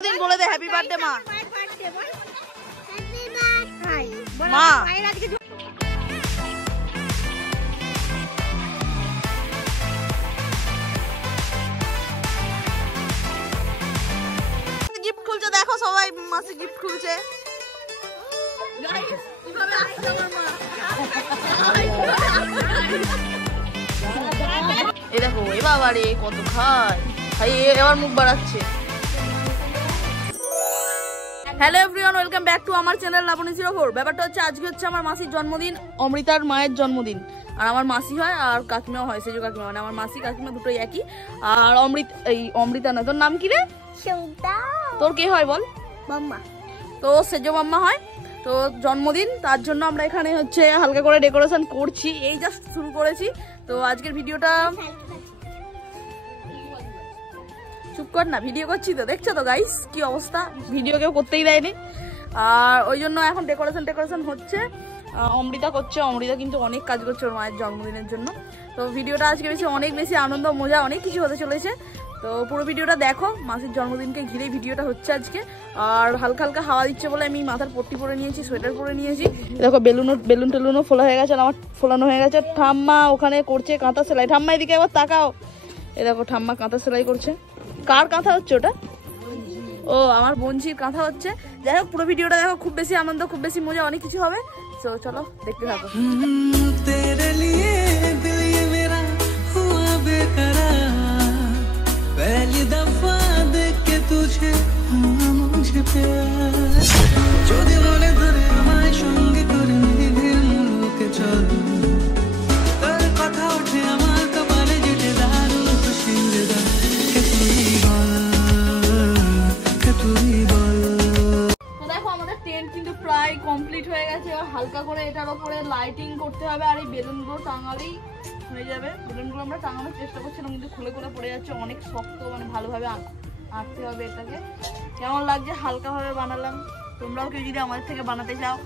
दिन बोले थे हैप्पी बर्थडे माँ। माँ गिफ्ट खुलছে দেখো সবাই মাসি গিফট খুলছে। এই দেখো এ বাবা রে কত খায় ভাই এবার মুখ বাড়াচ্ছে। Hello everyone welcome back to আমার চ্যানেল লাবণী 04। ব্যাপারটা হচ্ছে আজকে হচ্ছে আমার মাসির জন্মদিন, অমৃতার মায়ের জন্মদিন। আর আমার মাসি হয় আর কাকিমাও হয়, সেজো কাকিমা, মানে আমার মাসি কাকিমা দুটোই একই। আর অমৃতা নয়, তোর নাম কি রে? তোর কে হয় বল? মাম্মা। তো সেজো মাম্মা হয়। তো জন্মদিন, তার জন্য আমরা এখানে হচ্ছে হালকা করে ডেকোরেশন করছি, এই জাস্ট শুরু করেছি। তো আজকের ভিডিওটা চুপ কর না, ভিডিও করছি তো, দেখছো তো গাইস কি অবস্থা, ভিডিও কেউ করতেই দেয়নি। আর ওই জন্য এখন ডেকোরেশন হচ্ছে, অমৃতা করছে। অমৃতা কিন্তু অনেক কাজ করছে ওর মায়ের জন্মদিনের জন্য। তো ভিডিওটা আজকে অনেক বেশি আনন্দ মজা অনেক কিছু হতে চলেছে। তো পুরো ভিডিওটা দেখো, মাসির জন্মদিনকে ঘিরেই ভিডিওটা হচ্ছে আজকে। আর হালকা হালকা হাওয়া দিচ্ছে বলে আমি মাথার পট্টি পরে নিয়েছি, সোয়েটার পরে নিয়েছি। দেখো বেলুন টেলুনও ফোলা হয়ে গেছে, আমার ফোলানো হয়ে গেছে। ঠাম্মা ওখানে করছে কাঁথা সেলাই। ঠাম্মা এদিকে একবার তাকাও, এ দেখো ঠাম্মা কাঁথা সেলাই করছে। কার কাঁথা হচ্ছে ওটা? ও আমার বোনঝির কাঁথা হচ্ছে। যাই হোক পুরো ভিডিওটা দেখো, খুব বেশি আনন্দ খুব বেশি মজা অনেক কিছু হবে। তো চলো দেখতে থাকো। তেরে লিয়ে দিল ये मेरा हुआ बेकरार, पहली दफा देख के तुझे हुआ मुझे प्यार, जो दीवाने धरे हमारे संगे करे मेरे मुलुके चल, তোর কথা ওঠে আমার কপালে যেতে দারুণ খুশি রে দা, কে তুই বল, কে তুই বল। তো দেখো আমাদের টেন্ট কিন্তু প্রায় কমপ্লিট হয়ে গেছে। আর হালকা করে এটার উপরে লাইটিং করতে হবে, আর এই বেলুনগুলো টাঙালেই হয়ে যাবে। বেলুনগুলো আমরা টাঙানোর চেষ্টা করছিলাম কিন্তু খুলে পড়ে যাচ্ছে, অনেক শক্ত, মানে ভালোভাবে আঁকতে হবে এটাকে। কেমন লাগছে হালকাভাবে বানালাম। তোমরাও কেউ যদি আমাদের থেকে বানাতে চাও,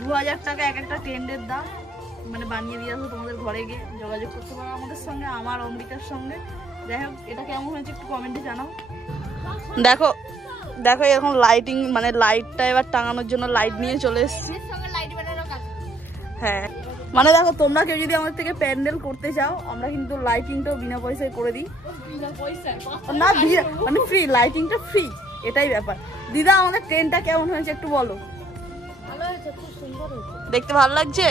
2000 টাকা এক একটা টেন্টের দাম, মানে বানিয়ে দিয়ে আসবো তোমাদের ঘরে গিয়ে। যোগাযোগ করতে পারো আমাদের সঙ্গে, আমার অমৃতার সঙ্গে। যাই হোক এটা কেমন হয়েছে একটু কমেন্টে জানাও। দেখো দেখো এখন লাইটিং, মানে লাইটটা এবার টাঙানোর জন্য লাইট নিয়ে চলে এসেছি। হ্যাঁ মানে দেখো তোমরা কেউ যদি আমাদের থেকে প্যান্ডেল করতে চাও, আমরা কিন্তু লাইটিংটাও বিনা পয়সায় করে দিই। না মানে ফ্রি, লাইটিংটা ফ্রি, এটাই ব্যাপার। দিদা আমাদের টেন্টটা কেমন হয়েছে একটু বলো। দেখতে ভালো লাগছে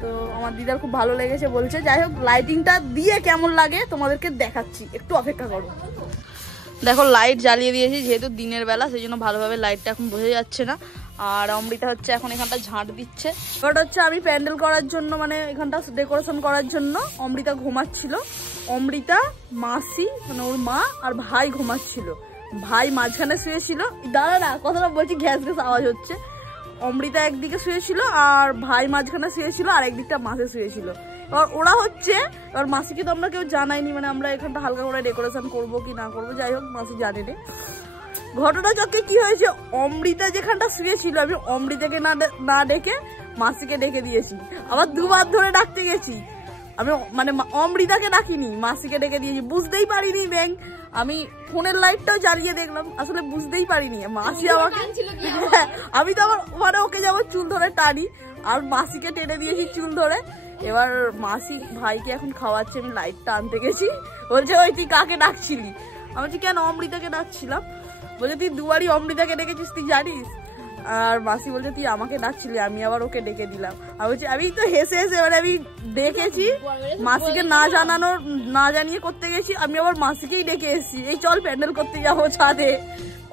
তো, আমার দিদার খুব ভালো লেগেছে বলছে। যাই হোক লাইটিংটা দিয়ে কেমন লাগে তোমাদেরকে দেখাচ্ছি, একটু অপেক্ষা করো। দেখো লাইট জ্বালিয়ে দিয়েছি, যেহেতু দিনের বেলা সেই জন্য ভালোভাবে লাইটটা এখন বোঝা যাচ্ছে না। আর অমৃতা হচ্ছে এখন এখানটা ঝাঁট দিচ্ছে। বাট হচ্ছে আমি প্যান্ডেল করার জন্য, মানে এখানটা ডেকোরেশন করার জন্য অমৃতা ঘুমাচ্ছিল। অমৃতা, মাসি মানে ওর মা আর ভাই ঘুমাচ্ছিল। ভাই মাঝখানে শুয়েছিল। দাঁড়া না কথাটা বলছি, গ্যাস আওয়াজ হচ্ছে। অমৃতা একদিকে শুয়েছিল আর ভাই মাঝখানে শুয়েছিল, আর একদিকটা মাসে শুয়েছিল। এবার ওরা হচ্ছে, এবার মাসিকে তো আমরা কেউ জানাইনি, মানে আমরা এখানটা হালকা করে ডেকোরেশন করবো কি না করবো, যাই হোক মাসি জানেনি। ঘটনা চক্রে কি হয়েছে, অমৃতা যেখানটা শুয়েছিল আমি অমৃতাকে না ডেকে মাসিকে ডেকে দিয়েছি। আবার দুবার ধরে ডাকতে গেছি আমি, মানে অমৃতাকে ডাকিনি, মাসিকে ডেকে দিয়েছি। বুঝতেই পারিনি ব্যাং, আমি ফোনের লাইটটাও জ্বালিয়ে দেখলাম, আসলে বুঝতেই পারিনি। মাসি আমাকে, আমি তো আবার মানে ওকে যেমন চুল ধরে টানি, আর মাসিকে টেনে দিয়েছি চুল ধরে। এবার মাসি ভাইকে এখন খাওয়াচ্ছে, আমি লাইটটা আনতে গেছি। বলছে ওই তুই কাকে ডাকছিলি? আমি বলছি কেন অমৃতাকে ডাকছিলাম। বলছে তুই দুবারই অমৃতাকে ডেকেছিস, তুই জানিস? আর মাসি বলছে তুই আমাকে ডাকছিলি, আমি আবার ওকে ডেকে দিলাম। আমি বলছি আমি তো হেসে এবারে আমি ডেকেছি, মাসিকে না জানিয়ে করতে গেছি, আমি আবার মাসিকেই ডেকে এসেছি। এই চল প্যান্ডেল করতে যাবো ছাদে।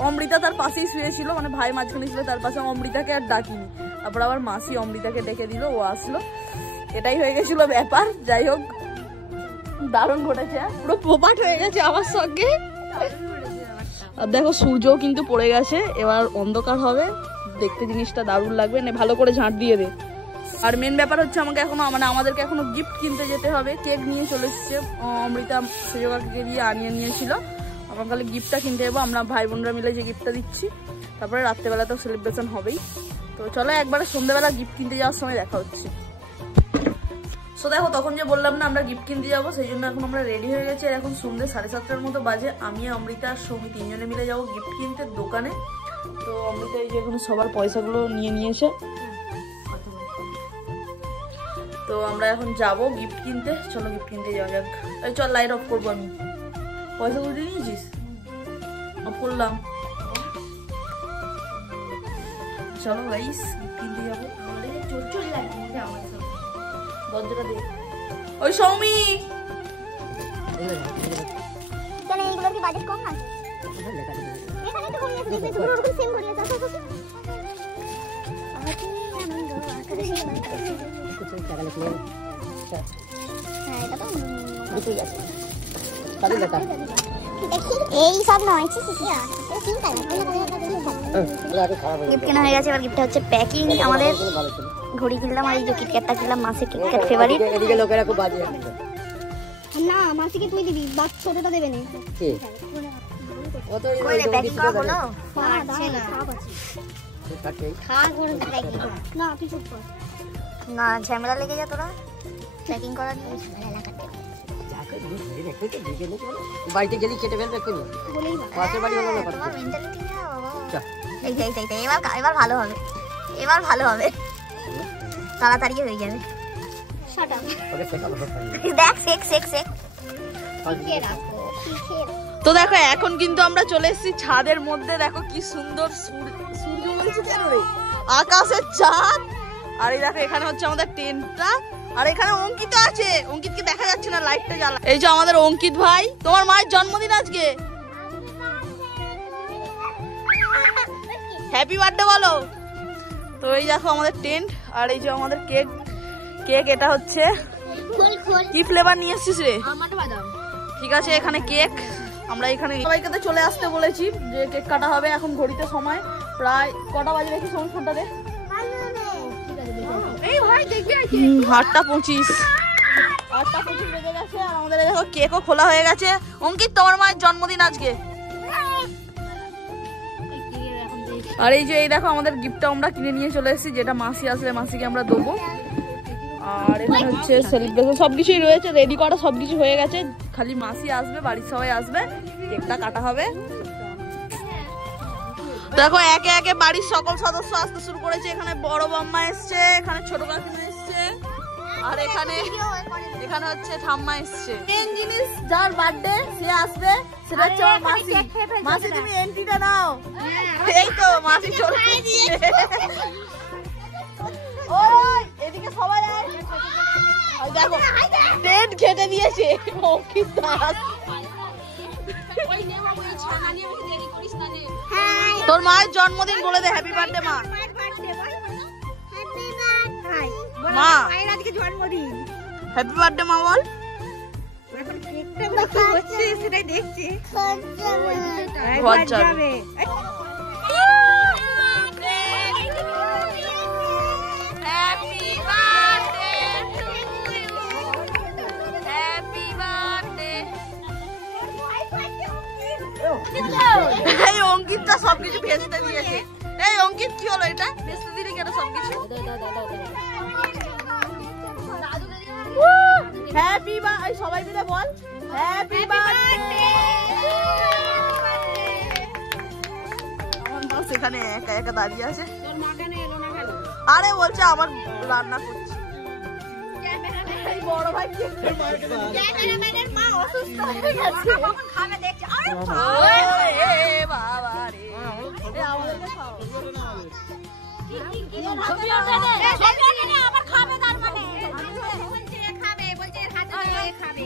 অমৃতা তার পাশেই শুয়েছিল, মানে ভাই মাঝখানে ছিল তার পাশে, অমৃতাকে আর ডাকিনি। তারপর আবার মাসি অমৃতাকে ডেকে দিল, ও আসলো, এটাই হয়ে গেছিল ব্যাপার। যাই হোক দারুণ ঘটেছে, পুরো পোপাট হয়ে গেছে আমার সঙ্গে। আর দেখো সূর্যও কিন্তু পড়ে গেছে, এবার অন্ধকার হবে, দেখতে জিনিসটা দারুণ লাগবে। ভালো করে ঝাঁট দিয়ে দে। আর মেন ব্যাপার হচ্ছে আমাকে এখনো, মানে আমাদেরকে এখনো গিফট কিনতে যেতে হবে। কেক নিয়ে চলে এসছে অমৃতা, সেজোকাকে দিয়ে আনিয়ে নিয়েছিল। আমার খালি গিফটটা কিনতে যাবো, আমরা ভাই বোনরা মিলে যে গিফটটা দিচ্ছি। তারপরে রাত্রেবেলা তো সেলিব্রেশন হবেই। তো চলো একবারে সন্ধ্যেবেলা গিফট কিনতে যাওয়ার সময় দেখা হচ্ছে। সো দেখো তখন যে বললাম না আমরা গিফট কিনতে যাবো, সেই জন্য এখন আমরা রেডি হয়ে গেছি। আর এখন সন্ধ্যে 7:30টার মতো বাজে। আমি অমৃতা আর সৌমি 3 জনে মিলে যাবো গিফট কিনতে দোকানে। তো অমৃতা এই যে এখন সবার পয়সাগুলো নিয়েছে। তো আমরা এখন যাবো গিফট কিনতে। চলো গিফট কিনতে যাওয়া যাক। এই চল লাইট অফ করবো আমি। পয়সাগুলো দিয়ে নিয়েছিস? অফ করলাম। চলো গাইস গিফট কিনতে যাবো। দরজাটা দে। ওই সৌমি কেন এইগুলোর কি বাজেট কম না? এখানে তো কম আছে, দেখতে পুরো ওরকম সেম করে আছে। আকি আনন্দ আকাশে বাতাসে কিছু টাকা লাগলে হ্যাঁ এটা তো দুটোই আছে কালি লেখা এই সব নয় চিন্তা না গিফট কেনা হয়ে গেছে। এবার গিফটটা হচ্ছে প্যাকিং। আমাদের ঘড়ি কিনলাম আর এই যে কিটক্যাটটা কিনলাম, মাসির কিটক্যাট ফেভারিট। এদিকে লোকেরা খুব বাজে না মাসিকে তুই দিবি, বাচ্চা ছোটটা দেবে না। কি কত কইলে প্যাকিং করা হলো আছে না খা করে প্যাকিং না তুই চুপ কর না, ঝামেলা লেগে যা তোরা প্যাকিং করা নিয়ে ঝামেলা লাগাতে বাড়িতে গেলি কেটে ফেলবে এক্ষুনি বলেই না পাশের বাড়ি হলো না তোমার মেন্টালিটি না বাবা। এই এবার ভালো হবে, এবার ভালো হবে, তাড়াতাড়ি হয়ে যাবে। শাট আপ ওকে শেখাবো দেখ শেখ তো দেখো এখন কিন্তু আমরা চলে এসেছি ছাদের মধ্যে। দেখো কি সুন্দর সূর্য বলছে কেন রে, আকাশের চাঁদ। আর এই দেখো এখানে হচ্ছে আমাদের টেন্টটা। আর এখানে অঙ্কিত আছে, অঙ্কিতকে দেখা যাচ্ছে না, লাইটটা জ্বালা। এই যে আমাদের অঙ্কিত ভাই, তোমার মায়ের জন্মদিন আজকে, হ্যাপি বার্থডে বলো। তো এই দেখো আমাদের টেন্ট আর এই যে আমাদের কেক। এটা হচ্ছে কি ফ্লেভার নিয়ে এসেছিস রে? ঠিক আছে এখানে কেক। আমরা এখানে সবাইকে তো চলে আসতে বলেছি যে কেক কাটা হবে। এখন ঘড়িতে সময় প্রায় কটা বাজে দেখি সময় ফোনটা দে। 8:25 বেজে গেছে। আর আমাদের দেখো কেকও খোলা হয়ে গেছে। অঙ্কিত তোমার মায়ের জন্মদিন আজকে। আর এই যে এই দেখো আমাদের গিফটটা আমরা কিনে নিয়ে চলে এসেছি, যেটা মাসি আসলে মাসিকে আমরা দেবো। আর এখানে হচ্ছে সেলিব্রেশন সবকিছুই রয়েছে, রেডি করা সবকিছু হয়ে গেছে। খালি মাসি আসবে, বাড়ির সবাই আসবে, কেকটা কাটা হবে। দেখো একে একে বাড়ির সকল সদস্য আসতে শুরু করেছে। এখানে বড় বাম্মা এসছে, এখানে ছোট কাকিমা এসছে, আর এখানে হচ্ছে ঠাম্মা এসছে। মেন জিনিস যার বার্থডে সে আসবে, সেটা হচ্ছে আমার মাসি। মাসি তুমি এন্ট্রিটা নাও। এই তো মাসি চলে এসেছে। ওই এদিকে সবাই আয়। দেখো টেন্ট কেটে দিয়েছে অঙ্কিত দাস। তোর মায়ের জন্মদিন বলে দে, হ্যাপি বার্থডে মা। মা আজকে জন্মদিন, হ্যাপি বার্থডে মা বল। সেটাই দেখছি ঘর যাবে। এই অঙ্কিতটা সবকিছু ভেস্তে দিয়েছে। এই অঙ্কিত কি হলো এটা, ভেস্তে দিলি কেন সবকিছু? হ্যাপি বার্থডে সবাই মিলে বল, হ্যাপি বার্থডে। আমার মা সেখানে একা একা দাঁড়িয়ে আছে। আরে বলছে আমার রান্না করছি। বড় ভাই মা অসুস্থ হয়ে গেছে, খাবে দেখছে। বাবা রে আমাদেরকে খাও। আবার খাবে তার মানে খাবে, বলছে হাতে দিয়ে খাবে।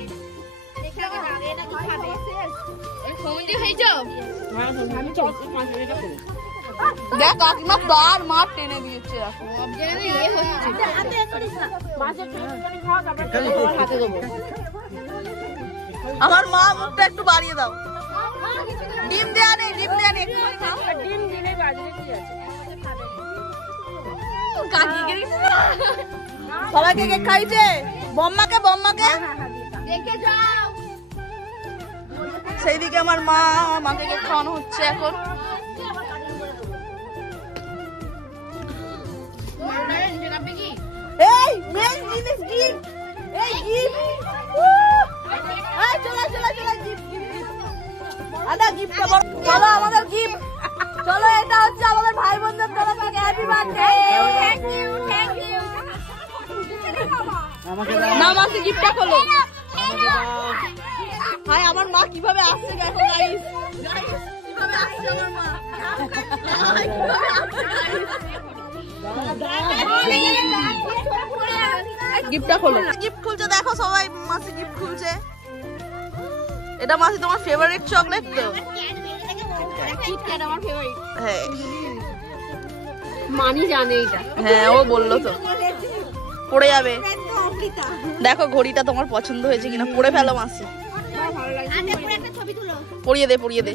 দেখ কাকিমা তার মাঠ টেনে দিয়েছে। আমার মা মুখটা একটু বাড়িয়ে দাও। ডিম দেয়া নেই, ডিম দেয়া নেই। ডিম দিলে বাজরে কি আছে? সবাইকে কেক খাইছে, বম্মাকে দেখে যাও। সেইদিকে আমার মা, আমার মাকে কেক খাওয়ানো হচ্ছে এখন। এই মেন জিনিস কি চলো আমাদের গিফট, চলো এটা হচ্ছে আমাদের ভাই বোনদের তরফ থেকে হ্যাপি বার্থডে। না মাসি গিফটটা খোলো। ভাই আমার মা কিভাবে আসছে দেখো গাইস, কিভাবে আসছে আমার মা, গিফটটা খোলো। গিফট খুলছে দেখো সবাই, মাসি গিফট খুলছে। এটা মাসি তোমার ফেভারিট চকলেট তো? কিটক্যাট আমার ফেভারিট। হ্যাঁ মানি জানে এটা। হ্যাঁ ও বললো তো পড়ে যাবে। দেখো ঘড়িটা তোমার পছন্দ হয়েছে কিনা, পড়ে ফেলো মাসি। পরিয়ে দে পরিয়ে দে।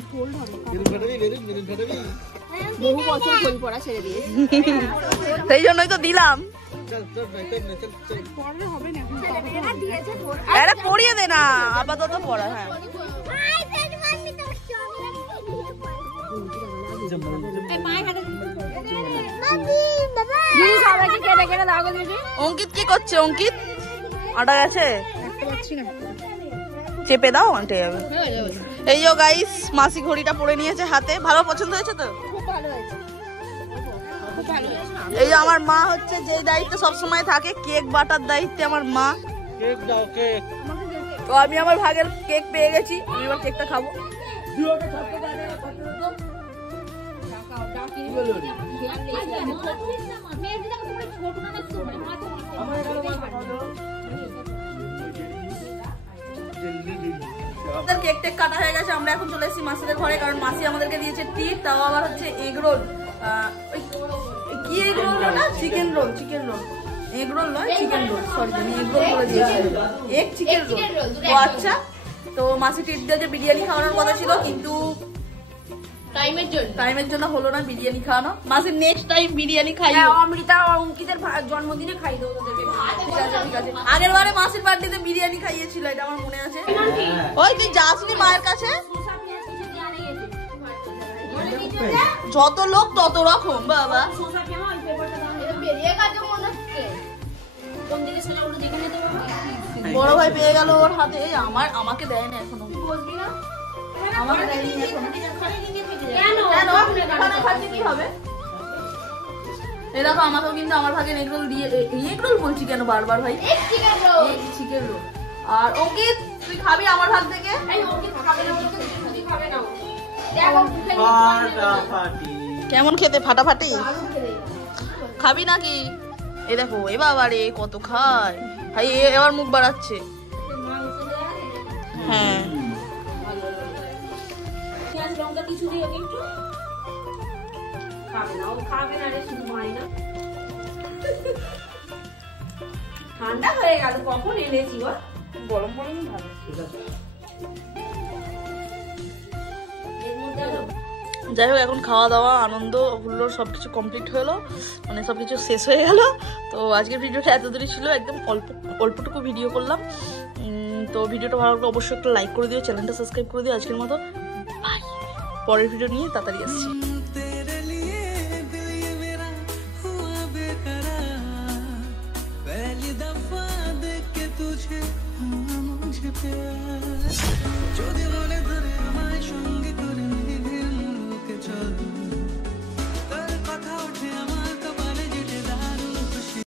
বহু বছর ঘড়ি পড়া ছেড়ে দিয়ে, সেই জন্যই তো দিলাম। আরে পরিয়ে দে না আপাতত পড়া। হ্যাঁ অঙ্কিত কি করছে? অঙ্কিত আটা গেছে, চেপে দাও আন্টে যাবে। এই যে গাইস মাসি ঘড়িটা পরে নিয়েছে হাতে। ভালো পছন্দ হয়েছে তো? এই যে আমার মা হচ্ছে যে দায়িত্বে সবসময় থাকে, কেক বাটার দায়িত্বে আমার মা। তো আমি আমার ভাগের কেক পেয়ে গেছি, আমি এবার কেকটা খাবো। আমাদের কেক টেক কাটা হয়ে গেছে, আমরা এখন চলে এসেছি মাসিদের ঘরে, কারণ মাসি আমাদেরকে দিয়েছে টিট, তাও আবার হচ্ছে এগ রোল। কি এগ রোল না chicken roll? Chicken roll, egg roll নয় চিকেন রোল, সরি আমি এগ রোল করে দিয়েছি, এগ চিকেন রোল। ও আচ্ছা, তো মাসি টিট দিয়ে যে বিরিয়ানি খাওয়ানোর কথা ছিল, কিন্তু টাইমের জন্য হলো না বিরিয়ানি খাওয়ানো। মাসি নেক্সট টাইম বিরিয়ানি খাই। অমৃতা অঙ্কিতের জন্মদিনে খাই দেবো তোদেরকে। ঠিক আছে ঠিক আছে। আগের বারে মাসির বার্থডেতে বিরিয়ানি খাইয়েছিল, এটা আমার মনে আছে। ওই তুই যাসনি মায়ের কাছে? যত লোক তত রকম বাবা। বড় ভাই পেয়ে গেল ওর হাতে, আমাকে দেয় না এখনো, আমাকে দেয়নি এখনো। কি হবে এই দেখো, আমাকেও কিন্তু আমার ভাগে এগ রোল দিয়ে, এগ রোল বলছি কেন বারবার ভাই, চিকেন রোল। আর অঙ্কিত তুই খাবি আমার ভাগ থেকে? কেমন খেতে? ফাটাফাটি খাবি নাকি? এ দেখো এ বাবা রে কত খায় ভাই, এবার মুখ বাড়াচ্ছে। হ্যাঁ ঠান্ডা হয়ে গেল, কখন এনেছি? গরম গরম ভালো। যাই হোক এখন খাওয়া দাওয়া আনন্দ হুল্লোড় সবকিছু কমপ্লিট হলো, মানে সবকিছু শেষ হয়ে গেল। তো আজকের ভিডিওটা এত দূরই ছিল, একদম অল্পটুকু ভিডিও করলাম। তো ভিডিওটা ভালো লাগলে অবশ্যই একটা লাইক করে দিও, চ্যানেলটা সাবস্ক্রাইব করে দিও। আজকের মতো বাই, পরের ভিডিও নিয়ে তাড়াতাড়ি আসছি।